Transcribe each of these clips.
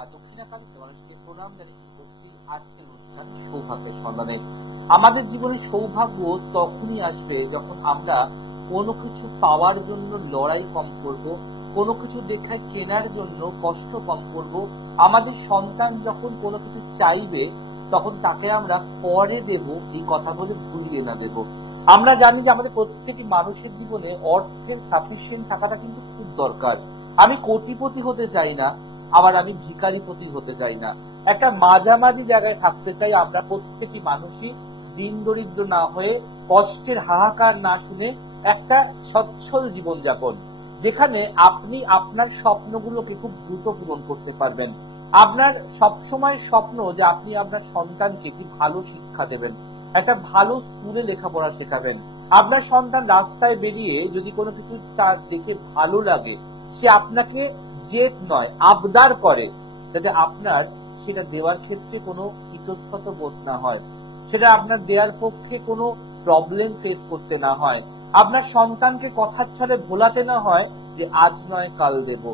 দক্ষিণাকালীতে মানুষকে প্রণাম জানিয়ে করছি আজকের অনুষ্ঠান সৌভাগ্যের সন্ধানে। আমাদের জীবনে সৌভাগ্য তখনই আসবে যখন আমরা কোনো কিছু পাওয়ার জন্য লড়াই কম করব, কোনো কিছু দেখে কেনার জন্য কষ্ট কম করব। আমাদের সন্তান যখন কোনো কিছু চাইবে তখন তাকে আমরা পরে দেব এই কথা বলে ভুলিয়ে না দেব। আমরা জানি যে আমাদের প্রত্যেকটি মানুষের জীবনে অর্থের সাফিসিয়েন্ট থাকাটা কিন্তু খুব দরকার। আমি কোটিপতি হতে চাই না, আবার আমি ভিখারিপতি হতে চাই না, একটা মাঝামাঝি জায়গায় থাকতে চাই। আমরা প্রত্যেকটি মানুষই দিন দরিদ্র না হয়ে, কষ্টের হাহাকার না শুনে একটা সচ্ছল জীবনযাপন, যেখানে আপনি আপনার স্বপ্নগুলোকে খুব দ্রুত পূরণ করতে পারবেন। আপনার সবসময় স্বপ্ন যে আপনি আপনার সন্তানকে কি ভালো শিক্ষা দেবেন, একটা ভালো স্কুলে লেখাপড়া শেখাবেন। আপনার সন্তান রাস্তায় বেরিয়ে যদি কোনো কিছু তার দেখে ভালো লাগে, সে আপনাকে জেদ নয় আবদার করে, যাতে আপনার সেটা দেওয়ার ক্ষেত্রে কোনো ইতস্তত বোধ না হয়, সেটা আপনার দেওয়ার পক্ষে কোনো প্রবলেম ফেস করতে না হয়, আপনার সন্তানকে কথার ছলে ভোলাতে না হয় যে আজ নয় কাল দেব।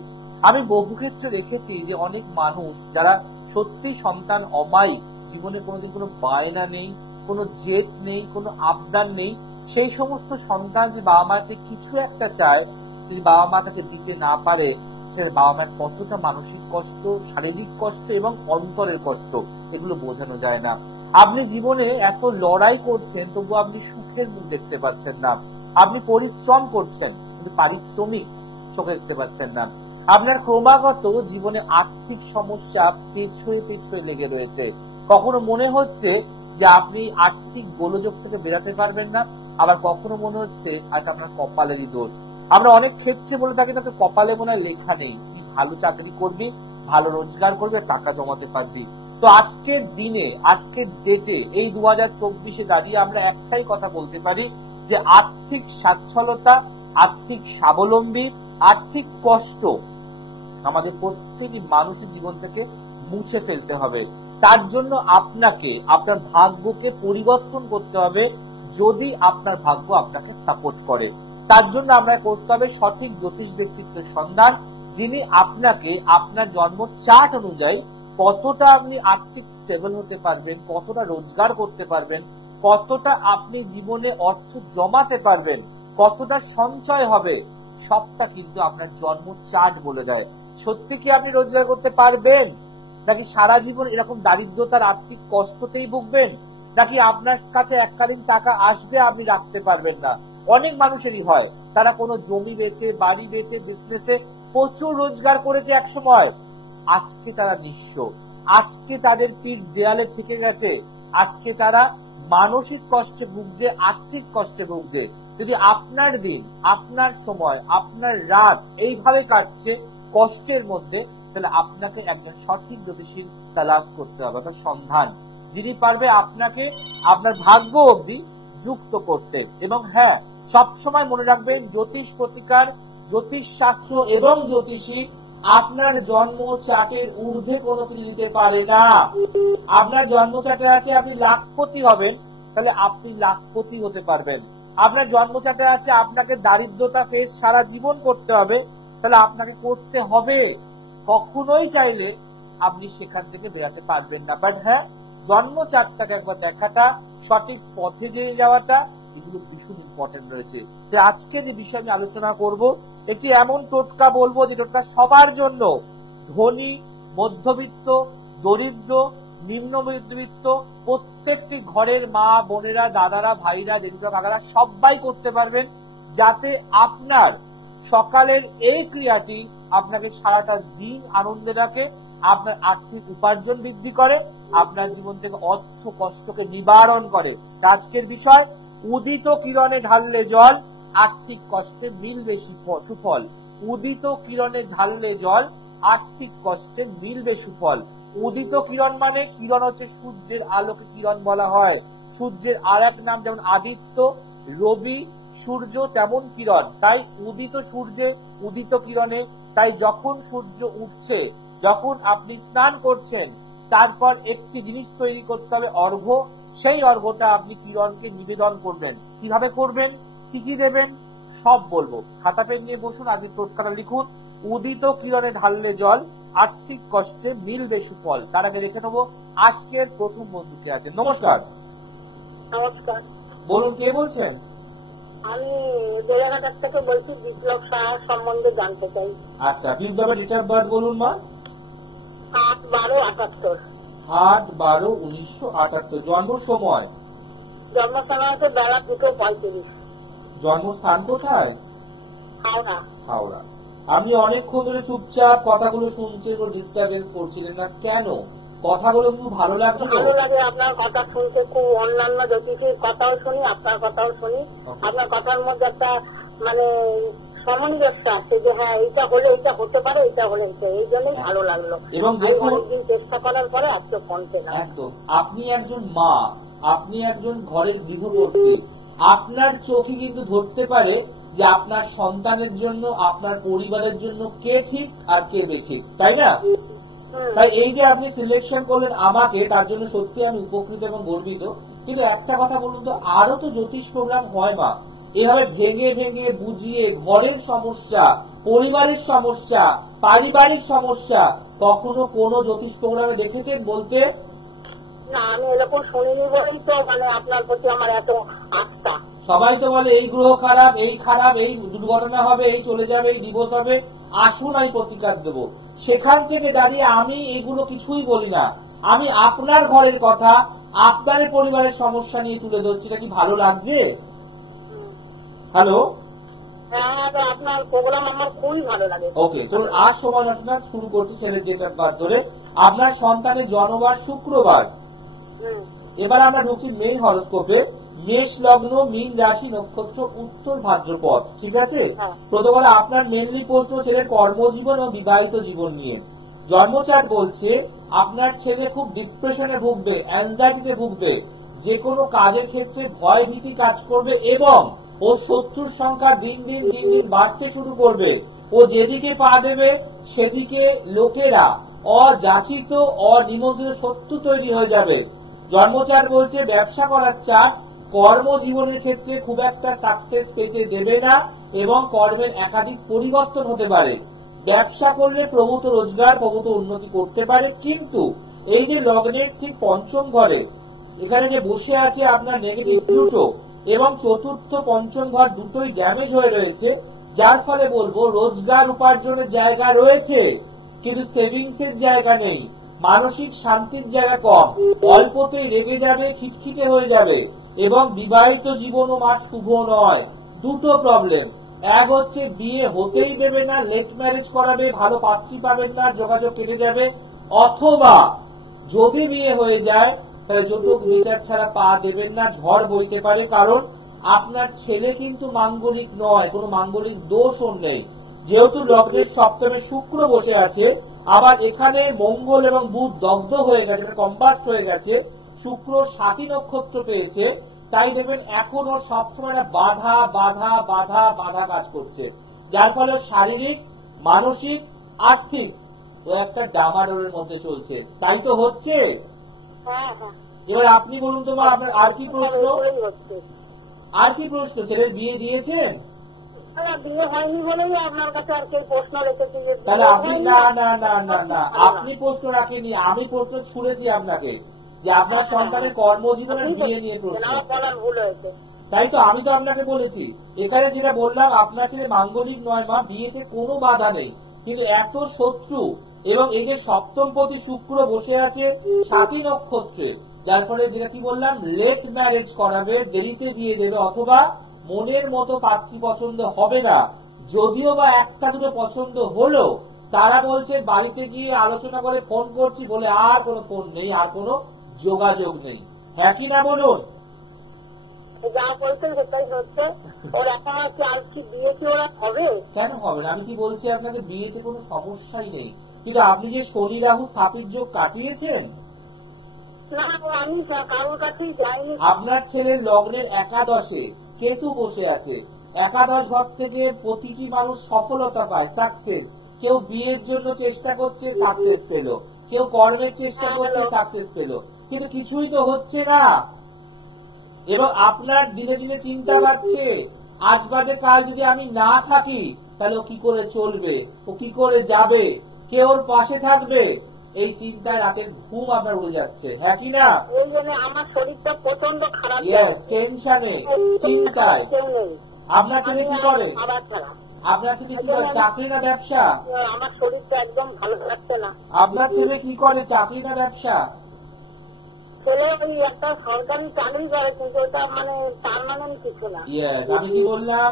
আমি বহু ক্ষেত্রে দেখেছি যে অনেক মানুষ যারা সত্যি সন্তান অমায়িক, জীবনে কোনোদিন কোনো বায়না নেই, কোনো জেদ নেই, কোনো আবদার নেই, সেই সমস্ত সন্তান যে বাবা মাকে কিছু একটা চায়, যদি বাবা মা তাকে দিতে না পারে, সে বাবা মায়ের কতটা মানসিক কষ্ট, শারীরিক কষ্ট এবং অন্তরের কষ্ট, এগুলো বোঝানো যায় না। আপনি জীবনে এত লড়াই করছেন, তবু আপনি সুখের মুখ দেখতে পাচ্ছেন না। আপনি পরিশ্রম করছেন, কিন্তু পারিশ্রমিক চোখে দেখতে পাচ্ছেন না। আপনার ক্রমাগত জীবনে আর্থিক সমস্যা পেছয়ে পেছয়ে লেগে রয়েছে। কখনো মনে হচ্ছে যে আপনি আর্থিক গোলযোগ থেকে বেরাতে পারবেন না, আবার কখনো মনে হচ্ছে আজ আপনার কপালেরই দোষ। আমরা অনেক ক্ষেত্রে বলে থাকি না, তো কপালে মনে হয় লেখা নেই, কি ভালো চাকরি করবি, ভালো রোজগার করবে, টাকা জমাতে পারবি। তো আজকের দিনে, আজকের ডেটে, এই 2024-এ দাঁড়িয়ে আমরা একটাই কথা বলতে পারি যে আর্থিক স্বাচ্ছলতা, আর্থিক স্বাবলম্বী, আর্থিক কষ্ট আমাদের প্রত্যেকটি মানুষের জীবন থেকে মুছে ফেলতে হবে। তার জন্য আপনাকে আপনার ভাগ্যকে পরিবর্তন করতে হবে, যদি আপনার ভাগ্য আপনাকে সাপোর্ট করে। তার জন্য আপনাকে করতে হবে সঠিক জ্যোতিষ ব্যক্তিত্বের সন্ধান, যিনি আপনাকে আপনার জন্ম চার্ট অনুযায়ী কতটা আপনি আর্থিক স্টেবল হতে পারবেন, কতটা রোজগার করতে পারবেন, কতটা আপনি জীবনে অর্থ জমাতে পারবেন, কতটা সঞ্চয় হবে, সবটা কিন্তু আপনার জন্ম চার্ট বলে দেয়। সত্যি কি আপনি রোজগার করতে পারবেন, নাকি সারা জীবন এরকম দারিদ্রতার আর্থিক কষ্টতেই ভুগবেন, নাকি আপনার কাছে এককালীন টাকা আসবে আপনি রাখতে পারবেন না। অনেক মানুষেরই হয়, তারা কোনো জমি বেচে, বাড়ি বেচে, বিজনেসে প্রচুর রোজগার করেছে এক সময়, আজকে তারা নিঃস্ব, আজকে তাদের পিঠ দেয়ালে ঠেকে গেছে, আজকে তারা মানসিক কষ্টে ভুগছে, আর্থিক কষ্টে ভুগছে। যদি আপনার দিন, আপনার সময়, আপনার রাত এইভাবে কাটছে কষ্টের মধ্যে, তাহলে আপনাকে একজন সঠিক জ্যোতিষী তালাশ করতে হবে, অর্থাৎ সন্ধান, যিনি পারবে আপনাকে আপনার ভাগ্য অবধি যুক্ত করতে। এবং হ্যাঁ, সবসময় মনে রাখবেন, জ্যোতিষ প্রতিকার, জ্যোতিষ শাস্ত্র এবং জ্যোতিষী আপনার জন্ম চার্টের ঊর্ধ্বে কোনো কিছু দিতে পারে না। আপনার জন্ম চার্টে আছে আপনি লাখপতি হবেন, তাহলে আপনি লাখপতি হতে পারবেন। আপনার জন্ম চার্টে আছে আপনাকে দারিদ্রতা ফেস সারা জীবন করতে হবে, তাহলে আপনাকে করতে হবে। কখনোই চাইলে আপনি সেখান থেকে বেরাতে পারবেন না। বাট হ্যাঁ, জন্ম চার্টটাকে একবার দেখাটা, সঠিক পথে যেয়ে যাওয়াটা, এগুলো ভীষণ ইম্পর্টেন্ট রয়েছে। তো আজকে যে বিষয় আমি আলোচনা করব, একটি এমন টোটকা বলবো যে টোটকা সবার জন্য, ধনী, মধ্যবিত্ত, দরিদ্র, নিম্ন মধ্যবিত্ত, প্রত্যেকটি ঘরের মা বোনেরা, দাদারা, ভাইরা, জেঠুরা, কাকারা সবাই করতে পারবেন, যাতে আপনার সকালের এই ক্রিয়াটি আপনাকে সারাটা দিন আনন্দে রাখে, আপনার আর্থিক উপার্জন বৃদ্ধি করে, আপনার জীবন থেকে অর্থ কষ্টকে নিবারণ করে। আজকের বিষয়, উদিত কিরণে ঢাললে জল, আর্থিক কষ্টে মিলবে সুফল। উদিত কিরণে ঢাললে জল, আর্থিক কষ্টে মিলবে সুফল। উদিত কিরণ মানে, কিরণ হচ্ছে সূর্যের আলোকে কিরণ বলা হয়। সূর্যের আর এক নাম যেমন আদিত্য, রবি, সূর্য, তেমন কিরণ। তাই উদিত সূর্যে, উদিত কিরণে। তাই যখন সূর্য উঠছে, যখন আপনি স্নান করছেন, তারপর একটি জিনিস তৈরি করতে হবে, অর্ঘ্য। সেই অর্ঘ্যটা আপনি কিরণকে নিবেদন করবেন। কিভাবে করবেন, কি কি দেবেন, সব বলবো। খাতা পেন নিয়ে বসুন, আগে টোটকাটা লিখুন। উদিত কিরণে ঢাললে জল, আর্থিক কষ্টে মিলবে সুফল। তার আগে দেখে নেবো আজকের প্রথম বন্ধু কে আছে। নমস্কার। নমস্কার। বলুন, কে বলছেন? আমি বেড়াঘাটার থেকে বলছি, বিপ্লব সাহার সম্বন্ধে জানতে চাই। আচ্ছা, বিপ্লবের ডেট অফ বার্থ বলুন মা। 7/12/78। 7/12/1978। জন্ম সময়? জন্মস্থান হচ্ছে বেলা 2:35। জন্মস্থান কোথায়? হাওড়া। হাওড়া। আপনি অনেকক্ষণ ধরে চুপচাপ কথাগুলো শুনছেন, কোনো ডিস্টার্বেন্স করছিলেন না কেন? কথাগুলো খুব ভালো লাগলো। ভালো লাগে আপনার কথা শুনতে, খুব অন্যান্য জ্যোতিষীর কথাও শুনি, আপনার কথাও শুনি। আপনার কথার মধ্যে একটা মানে সামঞ্জস্য আছে যে হ্যাঁ এইটা হলে এটা হতে পারে, এটা হলে এটা, এই জন্যই ভালো লাগলো। এবং দেখুন, অনেকদিন চেষ্টা করার পরে আজকে ফোন পেলাম। একদম আপনি একজন মা, আপনি একজন ঘরের গৃহকর্ত্রী, আপনার চোখে কিন্তু ধরতে পারে যে আপনার সন্তানের জন্য, আপনার পরিবারের জন্য কে ঠিক আর কে বেঠিক, তাই না? তাই এই যে আপনি সিলেকশন করলেন আমাকে, তার জন্য সত্যি আমি উপকৃত এবং গর্বিত। কিন্তু একটা কথা বলুন তো, আরো তো জ্যোতিষ প্রোগ্রাম হয় মা, এভাবে ভেঙে ভেঙে বুঝিয়ে ঘরের সমস্যা, পরিবারের সমস্যা, পারিবারিক সমস্যা কখনো কোনো জ্যোতিষ প্রোগ্রামে দেখেছেন বলতে? না, আমি এরকম শুনিনি বলেই তো মানে আপনার প্রতি আমার এত আস্থা। সবাই তো বলে এই গ্রহ খারাপ, এই খারাপ, এই দুর্ঘটনা হবে, এই চলে যাবে, এই ডিভোর্স হবে, আসুন আমি প্রতিকার দেবো। সেখান থেকে দাঁড়িয়ে আমি এগুলো কিছুই বলি না, আমি আপনার ঘরের কথা, আপনার পরিবারের সমস্যা নিয়ে তুলে ধরছি। এটা কি ভালো লাগছে? হ্যালো, হ্যাঁ, আপনার প্রোগ্রাম আমার খুবই ভালো লাগে। ওকে, তো আজ সমালোচনা শুরু করছি ছেলের ডেট অফ বার্থ ধরে। আপনার সন্তানের জন্মবার শুক্রবার। এবার আমরা ঢুকছি মেইন হরোস্কোপে। মেষ লগ্ন, মীন রাশি, নক্ষত্র, উত্তর ভাদ্রপদ। ঠিক আছে? প্রথমত আপনার মেনলি প্রশ্ন ছেলের কর্মজীবন ও বিবাহিত জীবন নিয়ে। জন্মচার্ট বলছে আপনার ছেলে খুব ডিপ্রেশনে ভুগবে, অ্যাংজাইটিতে ভুগবে, যে কোনো কাজের ক্ষেত্রে ভয় ভীতি কাজ করবে এবং ও শত্রুর সংখ্যা দিন দিন বাড়তে শুরু করবে। ও যেদিকে পা দেবে সেদিকে লোকেরা অযাচিত, অনিমন্ত্রিত শত্রু তৈরি হয়ে যাবে। জন্মচার্ট বলছে ব্যবসা করার চাপ কর্মজীবনের ক্ষেত্রে খুব একটা সাকসেস পেতে দেবে না এবং কর্মের একাধিক পরিবর্তন হতে পারে। ব্যবসা করলে প্রভূত রোজগার, প্রভূত উন্নতি করতে পারে, কিন্তু এই যে লগ্নের ঠিক পঞ্চম ঘরে এখানে যে বসে আছে আপনার নেগেটিভ প্লুটো এবং চতুর্থ পঞ্চম ঘর দুটোই ড্যামেজ হয়ে রয়েছে, যার ফলে বলবো রোজগার উপার্জনের জায়গা রয়েছে কিন্তু সেভিংস এর জায়গা নেই, মানসিক শান্তির জায়গা কম, অল্পতেই রেগে যাবে, খিটখিটে হয়ে যাবে এবং বিবাহিত জীবনও মার শুভ নয়। দুটো প্রবলেম, এক হচ্ছে বিয়ে হতেই দেবে না, লেট ম্যারেজ করাবে, ভালো পাত্রী পাবেন না, যোগাযোগ কেটে যাবে, অথবা যদি বিয়ে হয়ে যায় তাহলে যৌতুক বিচার ছাড়া পা দেবেন না, ঝড় বইতে পারে। কারণ আপনার ছেলে কিন্তু মাঙ্গলিক নয়, কোনো মাঙ্গলিক দোষও নেই। যেহেতু লগ্নের সপ্তমে শুক্র বসে আছে, আবার এখানে মঙ্গল এবং বুধ দগ্ধ হয়ে গেছে, কম্বাস্ট হয়ে গেছে, শুক্র 7টি নক্ষত্র পেয়েছে, তাই দেখবেন এখন ওর সবসময় বাধা বাধা বাধা বাধা কাজ করছে, যার ফলে শারীরিক, মানসিক, আর্থিক ও একটা ডামাডোলের মধ্যে চলছে। তাই তো হচ্ছে। এবার আপনি বলুন তো মা, আপনার আর কি প্রশ্ন? আর কি প্রশ্ন? ছেলের বিয়ে দিয়েছেন? বিয়ে হয়নি বলেই আপনার কাছে আর কি প্রশ্ন রেখেছি। তাহলে আপনি না না না না না আপনি প্রশ্ন রাখেননি, আমি প্রশ্ন ছুড়েছি আপনাকে যে আপনার সন্তানের কর্মজীবনের বিয়ে নিয়ে প্রশ্ন। ভুল হয়েছে। তাই তো আমি তো আপনাকে বলেছি, এখানে যেটা বললাম আপনার ছেলে মাঙ্গলিক নয় মা, বিয়েতে কোনো বাধা নেই, কিন্তু এত শত্রু এবং এই যে সপ্তমপতি শুক্র বসে আছে 7টি নক্ষত্রে, যার ফলে যেটা কি বললাম লেট ম্যারেজ করাবে, দেরিতে বিয়ে দেবে, অথবা মনের মতো পাত্রী পছন্দ হবে না, যদিও বা একটা দুটো পছন্দ হলো তারা বলছে বাড়িতে গিয়ে আলোচনা করে ফোন করছি বলে আর কোনো ফোন নেই, আর কোনো যোগাযোগ নেই। হ্যাঁ কি না বলুন? যা বলছেন সেটাই হচ্ছে। ওর এখন আর কি বিয়ে কি ওরা হবে? কেন হবে না? আমি কি বলছি আপনাকে বিয়েতে কোনো সমস্যাই নেই, কিন্তু আপনি যে শনি রাহু স্থাপিত যোগ কাটিয়েছেন, আমি কারোর কাছেই যাইনি। আপনার ছেলের লগ্নের একাদশে কেতু বসে আছে, একাদশ ঘর থেকে প্রতিটি মানুষ সফলতা পায়, সাকসেস। কেউ বিয়ের জন্য চেষ্টা করছে, সাকসেস পেল, কেউ কর্মের চেষ্টা করছে, সাকসেস পেল, কিন্তু কিছুই তো হচ্ছে না। এবং আপনার দিনে দিনে চিন্তা পাচ্ছে আজ বাদে কাল যদি আমি না থাকি তাহলে ও কি করে চলবে, ও কি করে যাবে, কে ওর পাশে থাকবে, এই চিন্তায় রাতের ঘুম আপনার উড়ে যাচ্ছে, হ্যাঁ কি না? এই জন্য আমার শরীরটা প্রচন্ড খারাপ, টেনশনে, চিন্তায়। কেউ নেই। আপনার ছেলে কি করে? খাবার ছাড়া। আপনার ছেলে কি করে, চাকরি না ব্যবসা? আমার শরীরটা একদম ভালো লাগছে না। আপনার ছেলে কি করে, চাকরি না ব্যবসা? ছেলে ওই একটা সরকারি চাকরি করে, কিন্তু ওটা মানে পার্মানেন্ট কিছু না। আমি কি বললাম,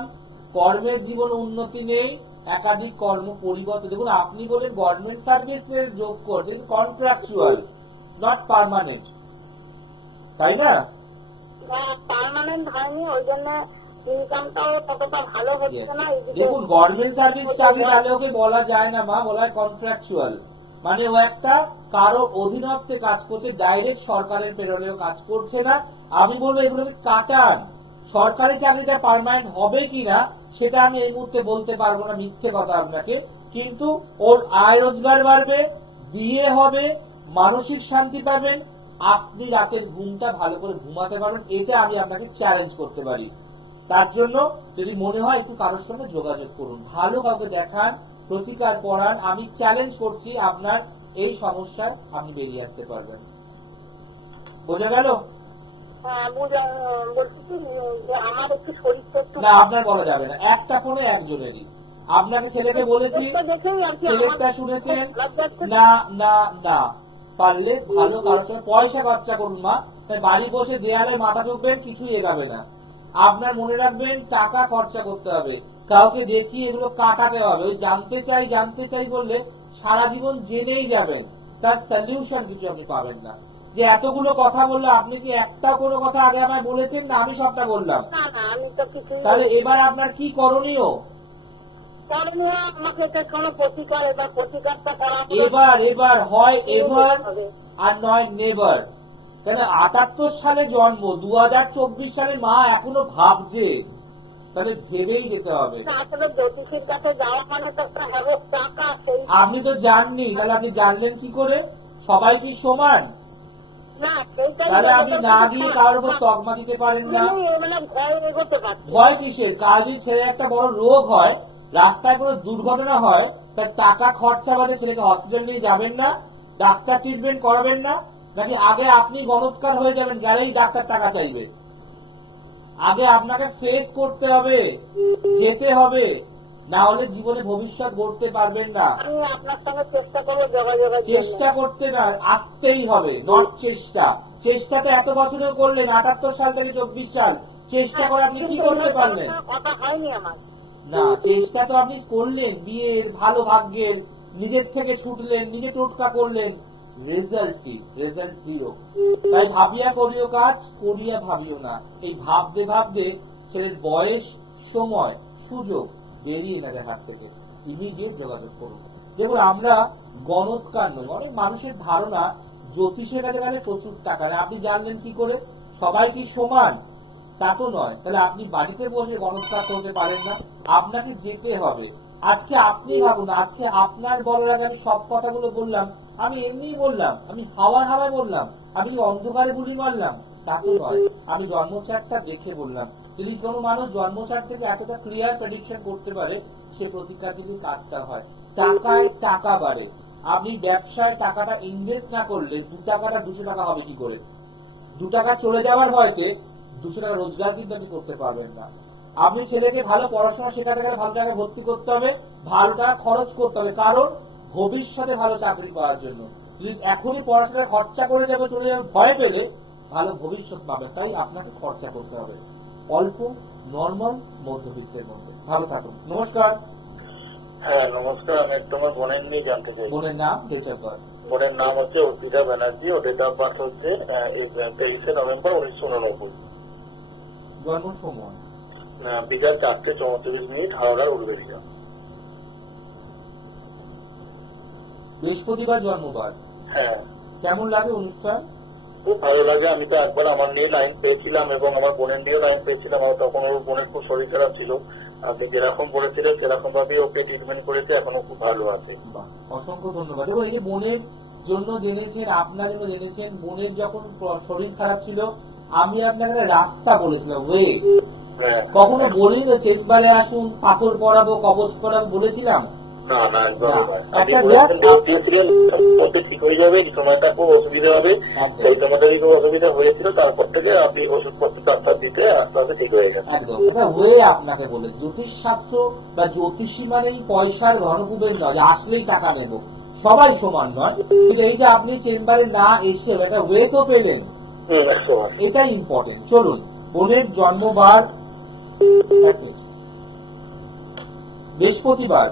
কর্মের জীবনে উন্নতি নেই, একাধিক কর্ম পরিবর্তন। দেখুন আপনি বলেন গভর্নমেন্ট সার্ভিসের যোগ করছেন, কন্ট্রাকচুয়াল, নট পার্মানেন্ট, তাই না? পার্মানেন্ট হয়নি, ওই জন্য ইনকামটাও ততটা ভালো হচ্ছে না। দেখুন গভর্নমেন্ট সার্ভিস চাকরি তাহলে ওকে বলা যায় না মা, বলা হয় কন্ট্রাকচুয়াল, মানে ও একটা কারো অধীনস্থে কাজ করছে, ডাইরেক্ট সরকারের পেরোলেও কাজ করছে না। আমি বলবো এগুলোকে কাটান। সরকারি চাকরিটা পার্মানেন্ট হবে কিনা সেটা আমি এই মুহূর্তে বলতে পারবো না, মিথ্যে কথা আপনাকে, কিন্তু ওর আয় রোজগার বাড়বে, বিয়ে হবে, মানসিক শান্তি পাবেন, আপনি রাতের ঘুমটা ভালো করে ঘুমাতে পারবেন, এটা আমি আপনাকে চ্যালেঞ্জ করতে পারি। তার জন্য যদি মনে হয় একটু কারোর সঙ্গে যোগাযোগ করুন, ভালো কাউকে দেখান, প্রতিকার করান, আমি চ্যালেঞ্জ করছি আপনার এই সমস্যার আপনি বেরিয়ে আসতে পারবেন। বোঝা গেল? বলছি কি যে আমার একটু শরীরটা না আপনার বলা যাবে না, একটা ফোনে একজনেরই। আপনাকে ছেলেকে বলেছি, ছেলেটা শুনেছেন না? না না, পারলে ভালো কারোর সঙ্গে পয়সা খরচা করুন মা, বাড়ি বসে দেয়ালে মাথা ঢুকবেন, কিছুই এগাবে না। আপনার মনে রাখবেন টাকা খরচা করতে হবে, কাউকে দেখিয়ে এগুলো কাটাতে হবে। ওই জানতে চাই বললে সারা জীবন জেনেই যাবেন, তার সলিউশন কিছু আপনি পাবেন না। যে এতগুলো কথা বললে আপনি কি একটা কোনো কথা আগে আমায় বলেছেন না আমি সবটা বললাম? তাহলে এবার আপনার কি করণীয়? এবার হয় এভার আর নয় নেভার। তাহলে 78 সালে জন্ম, 2024 সালে মা এখনো ভাবছে, তাহলে ভেবেই যেতে হবে। আপনি তো জাননি, তাহলে আপনি জানলেন কি করে? সবাই কি সমান? তাহলে আপনি না দিয়ে কারোর উপর তকমা দিতে পারেন না। ভয় কিসের? কালই ছেলে একটা বড় রোগ হয়, রাস্তায় কোনো দুর্ঘটনা হয়, তার টাকা খরচা বাদে ছেলেকে হসপিটাল নিয়ে যাবেন না, ডাক্তার ট্রিটমেন্ট করাবেন না, নাকি আগে আপনি গণৎকার হয়ে যাবেন, গেলেই ডাক্তার টাকা চাইবে? আগে আপনাকে ফেস করতে হবে, যেতে হবে, না হলে জীবনে ভবিষ্যৎ গড়তে পারবেন না। আমি আপনার সঙ্গে চেষ্টা করবো যোগাযোগের। চেষ্টা করতে না, আসতেই হবে, নট চেষ্টা। চেষ্টা তো এত বছরেও করলেন, 78 সাল থেকে 24 সাল চেষ্টা করে আপনি কি করতে পারলেন? কথা হয়নি আমার। না, চেষ্টা তো আপনি করলেন, বিয়ের, ভালো ভাগ্যের, নিজের থেকে ছুটলেন, নিজে টোটকা করলেন, রেজাল্ট কি? রেজাল্ট 0। তাই ভাবিয়া করিও কাজ, করিয়া ভাবিও না। এই ভাবতে ভাবতে ছেলের বয়স, সময়, সুযোগ বেরিয়ে নেবে হাত থেকে। ইমিডিয়েট যোগাযোগ করুন। দেখুন আমরা গণৎকার নই, অনেক মানুষের ধারণা জ্যোতিষের কাছে গেলে প্রচুর টাকা। আপনি জানলেন কি করে? সবাই কি সমান? তা তো নয়। তাহলে আপনি বাড়িতে বসে গণৎকার করতে পারেন না, আপনাকে যেতে হবে। আজকে আপনি ভাবুন, আজকে আপনার বলার আগে আমি সব কথাগুলো বললাম, আমি এমনিই বললাম, আমি হাওয়ায় বললাম, আমি অন্ধকারে গুলি মারলাম, তা তো নয়। আমি জন্মচারটা দেখে বললাম। যদি কোনো মানুষ জন্মচার থেকে এতটা ক্লিয়ার প্রেডিকশন করতে পারে, সে প্রতিকার যদি কাজটা হয়। টাকায় টাকা বাড়ে। আপনি ব্যবসায় টাকাটা ইনভেস্ট না করলে 2 টাকাটা 200 টাকা হবে কি করে? 2 টাকা চলে যাওয়ার ভয়তে 200 টাকা রোজগার কিন্তু আপনি করতে পারবেন না। আপনি ছেলেকে ভালো পড়াশোনা শেখাতে গেলে ভালো টাকা ভর্তি করতে হবে, ভালো টাকা খরচ করতে হবে, কারণ ভবিষ্যতে ভালো চাকরি পাওয়ার জন্য। যদি এখনই পড়াশোনা খরচা করে যাবে, চলে যাবে ভয় পেলে, ভালো ভবিষ্যৎ পাবে। তাই আপনাকে খরচা করতে হবে অল্প, নর্মাল, মধ্যবিত্তের মধ্যে। ভালো থাকুন। নমস্কার। হ্যাঁ নমস্কার, আমি তোমার বোনের নিয়ে জানতে চাই। বোনের নাম, ডেট অফ বার্থ? বোনের নাম হচ্ছে অর্পিতা ব্যানার্জি, ও ডেট অফ বার্থ হচ্ছে 23শে নভেম্বর 1989। জন্ম সময় বিকাল 4:34 হাওড়ার উলবেড়িয়া। বৃহস্পতিবার জন্মবার। হ্যাঁ। কেমন লাগে অনুষ্ঠান? খুব ভালো লাগে। আমি তো একবার আমার নিয়ে লাইন পেয়েছিলাম এবং আমার বোনের নিয়েও লাইন পেয়েছিলাম। তখন ওর বোনের খুব শরীর খারাপ ছিল, আপনি যেরকম বলেছিলেন সেরকম ভাবেই ওকে ট্রিটমেন্ট করেছে, এখনো খুব ভালো আছে। অসংখ্য ধন্যবাদ। এবং এই যে বোনের জন্য জেনেছেন, আপনার জন্য জেনেছেন, বোনের যখন শরীর খারাপ ছিল আমি আপনাকে রাস্তা বলেছিলাম, ওয়ে। কখনো বলিনি চেম্বারে আসুন, পাথর পড়াবো, কবচ পড়াবো, বলেছিলাম? না না একদম না, নয়। একটা আপনি just দিয়েছিলেন বলতে ঠিক হয়ে যাবে, এই সময়টা খুব অসুবিধা হবে, একদম। সেই সময়টাই খুব অসুবিধা হয়েছিল, তারপর থেকে আপনি ওষুধপত্র ডাক্তার দিতে আস্তে আস্তে ঠিক হয়ে গেছে। একদম এটা ওয়ে আপনাকে বলে জ্যোতিষ শাস্ত্র বা জ্যোতিষী মানে এই পয়সার ঘনকুবের নয় যে আসলেই টাকা নেব, সবাই সমান নয়, কিন্তু এই যে আপনি চেম্বারে না এসে একটা ওয়ে তো পেলেন, এটাই ইম্পর্টেন্ট। চলুন, বোনের জন্মবার বৃহস্পতিবার।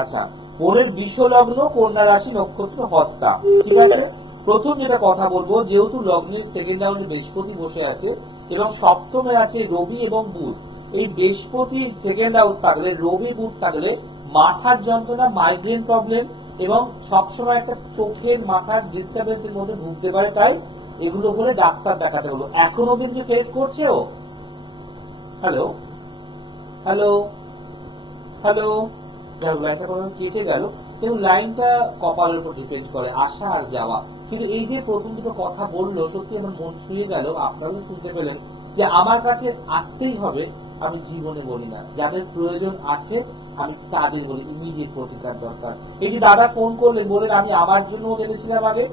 আচ্ছা, বোনের বিশ্বলগ্ন, কন্যা রাশি, নক্ষত্র হস্তা। ঠিক আছে, প্রথম যেটা কথা বলবো, যেহেতু লগ্নের সেকেন্ড হাউসে বৃহস্পতি বসে আছে এবং সপ্তমে আছে রবি এবং বুধ, এই বৃহস্পতি সেকেন্ড হাউস থাকলে, রবি বুধ থাকলে মাথার যন্ত্রণা, মাইগ্রেন প্রবলেম এবং সবসময় একটা চোখের মাথার ডিস্টার্বেন্স এর মধ্যে ঢুকতে পারে, তাই এগুলো বলে ডাক্তার দেখাতে হলো। এখনো কিন্তু ফেস করছে ও। হ্যালো হ্যালো হ্যালো, লাইনটা কোনো কেটে গেল, কিন্তু লাইনটা কপালের উপর ডিপেন্ড করে, আসা আর যাওয়া। কিন্তু এই যে প্রথম দুটো কথা বললো, সত্যি আমার মন ছুঁয়ে গেল। আপনারাও শুনতে পেলেন যে আমার কাছে আসতেই হবে, আমি জীবনে বলি না, যাদের প্রয়োজন আছে আমি তাদের বলি, ইমিডিয়েট প্রতিকার দরকার। এই যে দাদা ফোন করলেন, বলেন আমি আমার জন্য জেনেছিলাম, আগে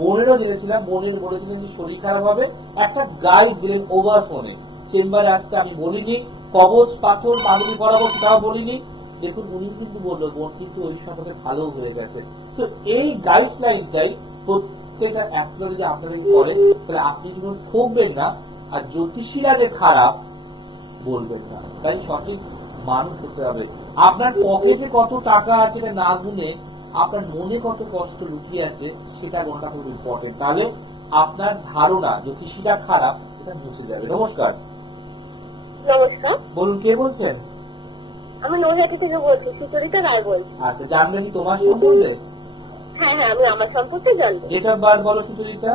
বোনেরও জেনেছিলাম, বোনের বলেছিলেন যে শরীর খারাপ হবে, একটা গাইড দিলেন ওভার ফোনে, চেম্বারে আসতে আমি বলিনি, কবচ পাথর মাদুরি বরাবর সেটাও বলিনি। দেখুন উনি কিন্তু বললো বোন কিন্তু ওই সম্পর্কে ভালো হয়ে গেছে। তো এই গাইডলাইনটাই প্রত্যেকটা অ্যাস্ট্রোলজি আপনাদের করে, তাহলে আপনি যখন ঠকবেন না, আর জ্যোতিষীরা যে খারাপ বলবেন না। তাই সঠিক মানুষ হতে হবে। আপনার পকেটে কত টাকা আছে এটা না গুনে আপনার মনে কত কষ্ট লুকিয়ে আছে সেটা গোটা খুব ইম্পর্টেন্ট, তাহলে আপনার ধারণা জ্যোতিষীরা খারাপ এটা মুছে যাবে। নমস্কার। নমস্কার, বলুন, কে বলছেন? আমি নৈহাটি থেকে বলছি, সুচরিতা রায় বলছি। আচ্ছা, জানবেন কি তোমার সম্বন্ধে? হ্যাঁ হ্যাঁ, আমি আমার সম্পর্কে জানবো। ডেট অফ বার্থ বলো সুচরিতা।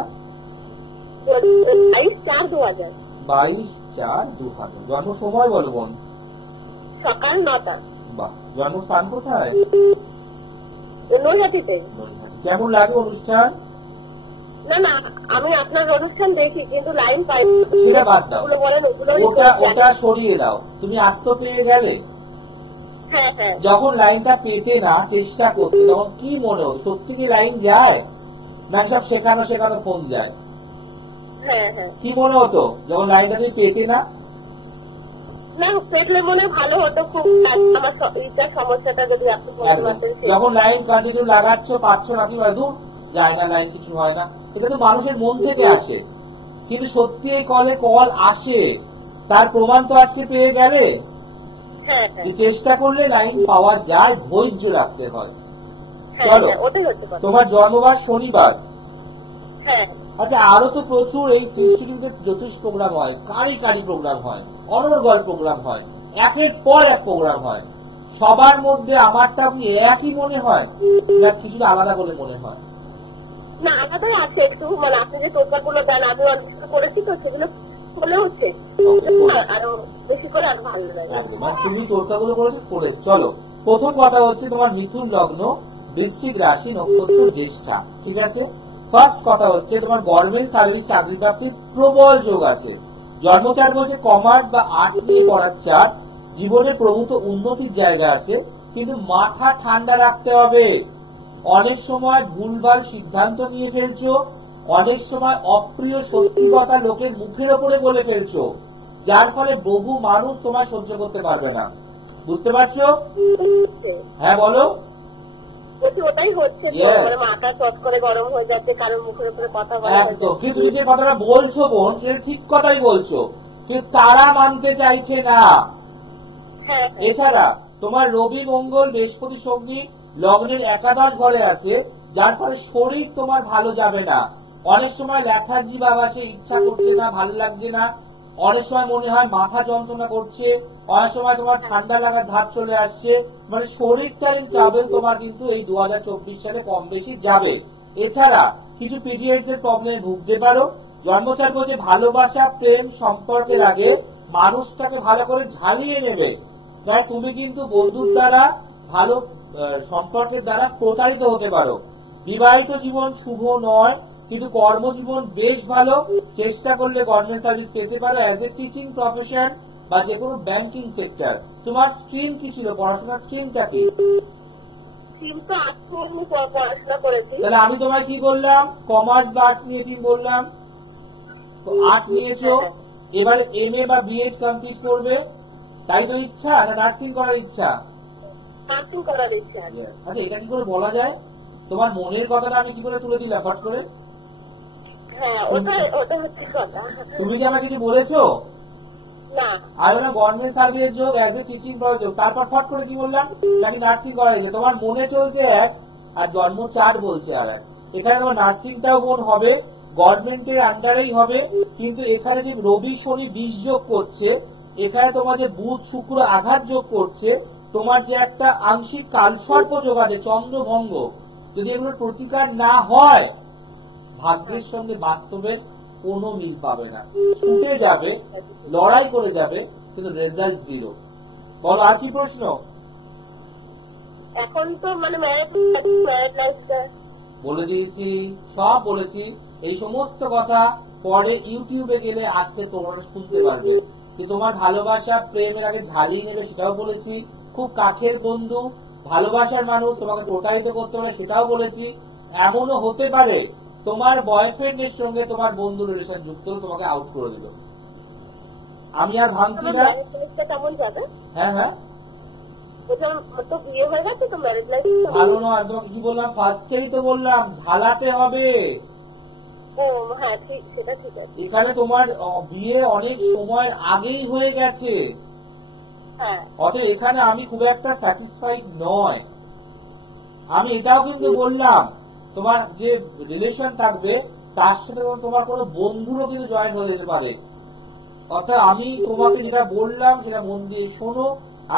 22/4/2000, 22/4/2000। জন্ম সময় বলো বোন। সকাল 9টা। বাহ, জন্মস্থান কোথায়? নৈহাটিতে। কেমন লাগে অনুষ্ঠান? না না, আমি আপনার অনুষ্ঠান দেখি কিন্তু লাইন পাই সেটা বাদ দাও, ওগুলো বলেন, ওগুলো ওটা সরিয়ে দাও। তুমি আস্ত পেয়ে গেলে, হ্যাঁ হ্যাঁ যখন লাইনটা পেতে না চেষ্টা করতে, তখন কি মনে হতো? সত্যি কি লাইন যায় না সব শেখানো শেখানো ফোন যায়? হ্যাঁ হ্যাঁ। কি মনে হতো যখন লাইনটা তুমি পেতে না? না, পেটলে মনে ভালো হতো খুব, আমার এইটার সমস্যাটা যদি আপনি যখন লাইন কন্টিনিউ লাগাচ্ছ পাচ্ছ না, কি দূর যায় না লাইন, কিছু হয় না, এটা তো মানুষের মন থেকে আসে। কিন্তু সত্যি এই কলে কল আসে, তার প্রমাণ তো আজকে পেয়ে গেলে। হ্যাঁ হ্যাঁ চেষ্টা করলে লাইন পাওয়া যায়, ধৈর্য রাখতে হয়। হ্যাঁ, চলো, ওটাই হচ্ছে কথা। তোমার জন্মবার শনিবার। হ্যাঁ আচ্ছা, আরো তো প্রচুর এই সৃষ্টিতে জ্যোতিষ প্রোগ্রাম হয়, কারি কারি প্রোগ্রাম হয়, অনর্গল প্রোগ্রাম হয়, একের পর এক প্রোগ্রাম হয়। সবার মধ্যে আমারটা কি একই মনে হয় না কিছুটা আলাদা বলে মনে হয়? না, আলাদাই আছে একটু, মানে আপনি যে টোটকাগুলো দেন আমি অনেক করেছি তো, সেগুলো বলে হচ্ছে আরো বেশি করে আরো ভালো লাগে। একদম, তুমি টোটকাগুলো করেছো। চলো, প্রথম কথা হচ্ছে তোমার মিথুন লগ্ন, বৃশ্চিক রাশি, নক্ষত্র জ্যেষ্ঠা। ঠিক আছে, ফার্স্ট কথা হচ্ছে তোমার গভর্নমেন্ট সার্ভিস চাকরি প্রাপ্তির প্রবল যোগ আছে। জন্মচার বলছে কমার্স বা আর্টস নিয়ে পড়ার চার, জীবনে প্রভূত উন্নতির জায়গা আছে, কিন্তু মাথা ঠান্ডা রাখতে হবে। অনেক সময় ভুলভাল সিদ্ধান্ত নিয়ে ফেলছো, অনেক সময় অপ্রিয় সত্যি কথা লোকের মুখের ওপরে বলে ফেলছো, যার ফলে বহু মানুষ তোমার সহ্য করতে পারবে না। বুঝতে পারছো? হ্যাঁ বলো। ওটাই হচ্ছে, মানে মাথা চট করে গরম হয়ে যাচ্ছে, কারোর মুখের উপরে কথা বলা। একদম, কিন্তু তুমি যে কথাটা বলছো বোন, সেটা ঠিক কথাই বলছো, কিন্তু তারা মানতে চাইছে না। এছাড়া তোমার রবি মঙ্গল বৃহস্পতি শনি লগ্নের একাদশ ঘরে আছে, যার ফলে শরীর তোমার ভালো যাবে না। অনেক সময় ল্যাথার্জি ভাব আসে, ইচ্ছা করছে না, ভালো লাগছে না, অনেক সময় মনে হয় মাথা যন্ত্রণা করছে, অনেক সময় তোমার ঠান্ডা লাগার ধাপ চলে আসছে, মানে শরীরকালীন ট্রাভেল তোমার কিন্তু এই 2024 সালে কম বেশি যাবে। এছাড়া কিছু পিরিয়ডস এর প্রবলেমে ভুগতে পারো। জন্মচার বলছে ভালোবাসা প্রেম সম্পর্কের আগে মানুষটাকে ভালো করে ঝালিয়ে নেবে, তাই তুমি কিন্তু বন্ধুর দ্বারা ভালো সম্পর্কের দ্বারা প্রতারিত হতে পারো। বিবাহিত জীবন শুভ নয়, কিন্তু কর্মজীবন বেশ ভালো, চেষ্টা করলে গভর্নমেন্ট সার্ভিস পেতে পারো অ্যাজ এ টিচিং প্রফেশন বা যে কোনো ব্যাংকিং সেক্টর। তোমার স্ট্রিম কি ছিল, পড়াশোনার স্ট্রিমটা কি? কিন্তু আজকে আমি পড়াশোনা করেছি। তাহলে আমি তোমায় কি বললাম, কমার্স বা আর্টস নিয়ে কি বললাম? তো আর্টস নিয়েছো, এবারে এমএ বা বিএড কমপ্লিট করবে, তাই তো ইচ্ছা, না নার্সিং করার ইচ্ছা? নার্সিং করার ইচ্ছা। আচ্ছা, এটা কি করে বলা যায়? তোমার মনের কথাটা আমি কি করে তুলে দিলাম ফট করে? হ্যাঁ, ওটা হচ্ছে কথা। তুমি কি আমাকে কিছু বলেছো? না, আর হলো গভর্নমেন্ট সার্ভিসের যোগ, অ্যাজ এ টিচিং করার যোগ, তারপর ফট করে কি বললাম, নাকি নার্সিং করার ইচ্ছা। তোমার মনে চলছে এক, আর জন্ম 4 বলছে আর এক। এখানে তোমার নার্সিংটাও বোন হবে, গভর্নমেন্টের আন্ডারেই হবে, কিন্তু এখানে যে রবি শনি 20 যোগ করছে, এখানে তোমার যে বুধ শুক্র আঘাত যোগ করছে, তোমার যে একটা আংশিক কালসর্প যোগ আছে, চন্দ্রভঙ্গ, যদি এগুলোর প্রতিকার না হয়, ভাগ্যের সঙ্গে বাস্তবের কোনো মিল পাবে না, ছুটে যাবে, লড়াই করে যাবে, কিন্তু রেজাল্ট 0। বলো আর কি প্রশ্ন? এখন তো মানে ম্যারেড লাইফটা বলে দিয়েছি, সব বলেছি। এই সমস্ত কথা পরে ইউটিউবে গেলে আজকে তোমরা শুনতে পারবে। কি তোমার ভালোবাসা প্রেমের আগে ঝালিয়ে নেবে সেটাও বলেছি। খুব কাছের বন্ধু, ভালোবাসার মানুষ তোমাকে প্রতারিত করতে হবে সেটাও বলেছি। এমনও হতে পারে তোমার বয়ফ্রেন্ডের সঙ্গে তোমার বন্ধু রিলেশন যুক্ত, তোমাকে আউট করে দিল। আমি আর ভাঙছি না। কেমন যাবে? হ্যাঁ হ্যাঁ, তো বিয়ে হয়ে গেছে, তো ম্যারেজ লাইফ ভালো নয়। তোমাকে কি বললাম, ফার্স্টেই তো বললাম ঝালাতে হবে। ও হ্যাঁ, ঠিক, সেটা ঠিক আছে। এখানে তোমার বিয়ে অনেক সময় আগেই হয়ে গেছে, হ্যাঁ, অতএব এখানে আমি খুব একটা স্যাটিসফাইড নয়। আমি এটাও কিন্তু বললাম, তোমার যে রিলেশন থাকবে তার সাথে তোমার কোনো বন্ধুরও কিন্তু জয়েন হয়ে যেতে পারে। অর্থাৎ আমি তোমাকে যেটা বললাম সেটা মন দিয়ে শোনো।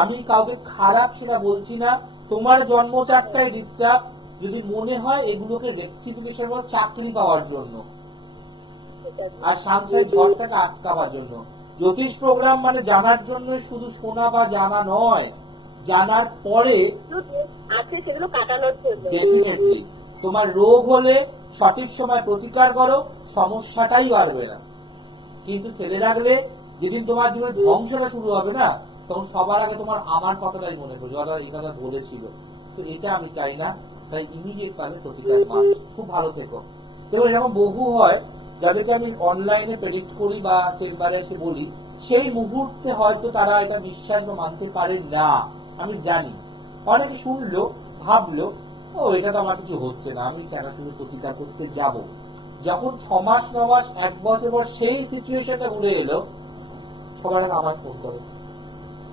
আমি কাউকে খারাপ সেটা বলছি না। তোমার জন্মচাপটাই ডিস্টার্ব, যদি মনে হয় এগুলোকে রেক্টিফিকেশন বা চাকরি পাওয়ার জন্য ঠিক আছে। আর সাংসারিক ঝড়টাকে আটকাবার জন্য। জ্যোতিষ প্রোগ্রাম মানে জানার জন্য শুধু শোনা বা জানা নয়, জানার পরে আছে সেগুলো কাটানোর জন্য। ডেফিনেটলি তোমার রোগ হলে সঠিক সময় প্রতিকার করো, সমস্যাটাই বাড়বে না। কিন্তু ফেলে রাখলে যেদিন তোমার জীবনে ধ্বংসটা শুরু হবে না, তখন সবার আগে তোমার আমার কথাটাই মনে করবে, ওরা এই কথা বলেছিল। তো এটা আমি চাই না, তাই ইমিডিয়েট পালে প্রতিকার মাস। খুব ভালো থেকো। এবং এরকম বহু হয় যাদেরকে আমি অনলাইনে প্রেডিক্ট করি বা চেম্বারে এসে বলি, সেই মুহূর্তে হয়তো তারা এটা বিশ্বাস বা মানতে পারে না, আমি জানি। অনেকে শুনলো, ভাবলো ও এটা তো আমার কিছু হচ্ছে না, আমি কেন শুধু প্রতিকার করতে যাব। যখন 6 মাস 9 মাস 1 বছর পর সেই সিচুয়েশনটা ঘুরে এলো, সবার আগে আমার ফোন করে,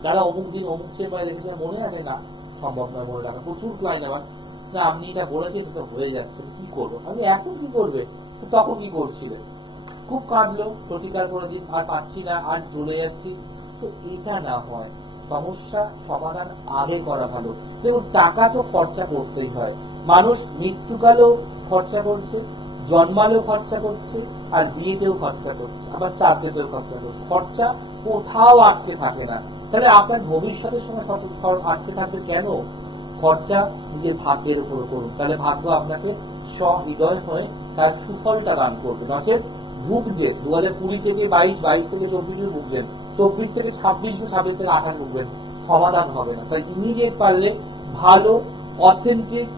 যারা অমুক দিন অমুক চেম্বারে দেখেছে, মনে আছে? না, সম্ভব নয় মনে রাখা। প্রচুর ক্লায়েন্ট আমার, না আপনি এটা বলেছেন তো হয়ে যাচ্ছে, কি করবো? আমি এখন কি করবে? তখন কি করছিলে? খুব কাঁদলো, প্রতিকার করে দিন, আর পাচ্ছি না, আর চলে যাচ্ছি। তো এটা না হয়, সমস্যা সমাধান আগে করা ভালো। দেখুন, টাকা তো খরচা করতেই হয়। মানুষ মৃত্যুকালেও খরচা করছে, জন্মালেও খরচা করছে, আর বিয়েতেও খরচা করছে, আবার চাকরিতেও খরচা করছে। খরচা কোথাও আটকে থাকে না। তাহলে আপনার ভবিষ্যতের সময় আটকে থাকবে কেন? খরচা নিজের ভাগ্যের উপর করুন, তাহলে ভাগ্য আপনাকে সহৃদয় হয়ে তার সুফলটা দান করবে। নচেত ভুগছে 2020 থেকে 22, 22 থেকে 24 ভুগছেন, 24 থেকে 26, 26 থেকে 28 ভুগবেন, সমাধান হবে না। তাই ইমিডিয়েট পারলে ভালো অথেন্টিক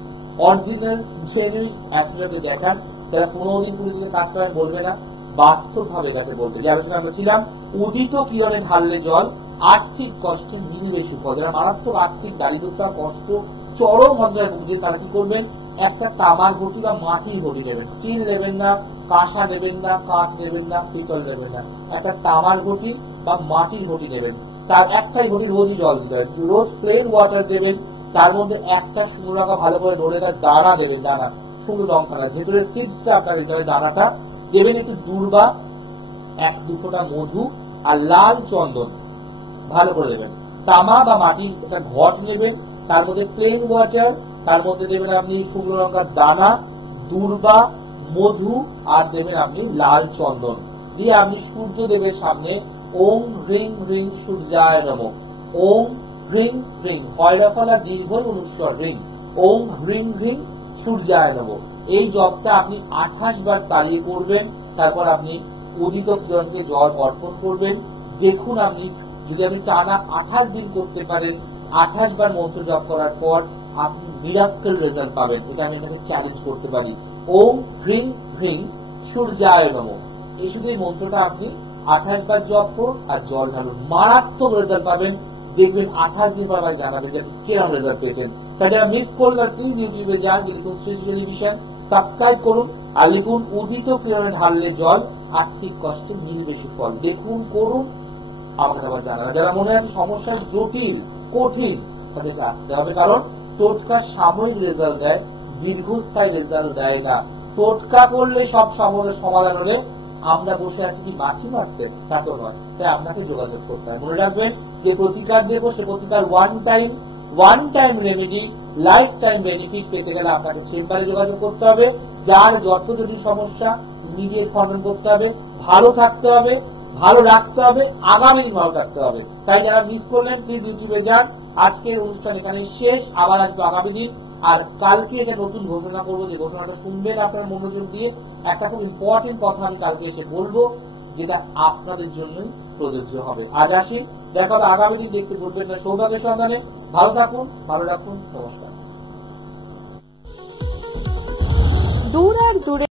অরিজিনাল জেনুইন অ্যাস্ট্রোলজি দেখান। যারা 15 দিন 20 দিনে কাজ করেন বলবে না, বাস্তব ভাবে তাকে বলবে। যে আলোচনা আমরা ছিলাম, উদিত কিরণে ঢাললে জল, আর্থিক কষ্ট মিলিবে সুফল। যারা মারাত্মক আর্থিক দারিদ্রতা কষ্ট চরম অধ্যায় ভুগছেন, তারা কি করবেন? একটা তামার ঘটি বা মাটির ঘটি নেবেন। স্টিল নেবেন না, কাঁসা নেবেন না, কাঁচ নেবেন না, পিতল নেবেন না। একটা তামার ঘটি বা মাটির ঘটি নেবেন। তার একটাই ঘটি রোজই জল দিতে হবে, রোজ প্লেন ওয়াটার দেবেন। তার মধ্যে একটা শুকনো লঙ্কা ভালো করে ধরে তার দানা দেবেন, দানা শুকনো লঙ্কা না, ভেতরে সিডসটা আপনার দিতে হবে, দানাটা দেবেন। একটু দূর্বা, 1-2 ফোঁটা মধু আর লাল চন্দন ভালো করে দেবেন। তামা বা মাটির একটা ঘট নেবেন, তার মধ্যে প্লেন ওয়াটার, তার মধ্যে দেবেন আপনি শুকনো লঙ্কার দানা, দূর্বা, মধু, আর দেবেন আপনি লাল চন্দন। দিয়ে আপনি সূর্যদেবের সামনে ওম হ্রিং হ্রিং সূর্যায় নমঃ, ওম হ্রিং হ্রিং হয়রফলা দীর্ঘ অনুস্বর হ্রিং, ওম হ্রিং হ্রিং সূর্যায় নমঃ, এই জপটা আপনি 28 বার তালিয়ে করবেন। তারপর আপনি উদিত কিরণকে জল অর্পণ করবেন। দেখুন, আপনি যদি আপনি টানা 28 দিন করতে পারেন, 28 বার মন্ত্র জপ করার পর আপনি মিরাক্কেল রেজাল্ট পাবেন। এটা আমি আপনাকে চ্যালেঞ্জ করতে পারি। ওম হ্রিং হ্রিং সূর্যায় নমঃ, এই শুধু এই মন্ত্রটা আপনি 28 বার জপ করুন আর জল ঢালুন, মারাত্মক রেজাল্ট পাবেন। দেখবেন 28 দিন পর আমাকে জানাবেন যে আপনি কিরকম রেজাল্ট পেয়েছেন। তাই যারা মিস করলেন প্লিজ ইউটিউবে যান, লিখুন শ্রী শ্রী টেলিভিশন, সাবস্ক্রাইব করুন আর লিখুন উদিত কিরণে ঢাললে জল, আর্থিক কষ্টে মিলবে সুফল। দেখুন, করুন, আমাকে আবার জানাবেন। যারা মনে আছে সমস্যা জটিল কঠিন, তাদেরকে আসতে হবে, কারণ টোটকা সাময়িক রেজাল্ট দেয়, দীর্ঘস্থায়ী রেজাল্ট দেয় না। টোটকা করলে সব সমস্যার সমাধান হলে আমরা বসে আছি কি বাঁচি মারতে, তা তো নয়। তাই আপনাকে যোগাযোগ করতে হবে। মনে রাখবেন যে প্রতিকার দেবো সে প্রতিকার one time remedy, life time benefit পেতে গেলে আপনাকে চেম্বারে যোগাযোগ করতে হবে। যার যত যদি সমস্যা নিজের খণ্ডন করতে হবে, ভালো থাকতে হবে, ভালো রাখতে হবে, আগামী দিন ভালো থাকতে হবে। তাই যারা মিস করলেন প্লিজ ইউটিউবে যান। আজকের অনুষ্ঠান এখানে শেষ, আবার আসবে আগামী দিন। আর কালকে এটা নতুন ঘোষণা করবো, যে ঘোষণাটা শুনবেন আপনার মনোযোগ দিয়ে। একটা খুব ইম্পর্টেন্ট কথা আমি কালকে এসে বলবো, যেটা আপনাদের জন্যই প্রযোজ্য হবে। আজ আসি, দেখা হবে আগামী দিন। দেখতে ভুলবেন না সৌভাগ্যের সন্ধানে। ভালো থাকুন, ভালো রাখুন, নমস্কার। দূর আর দূরে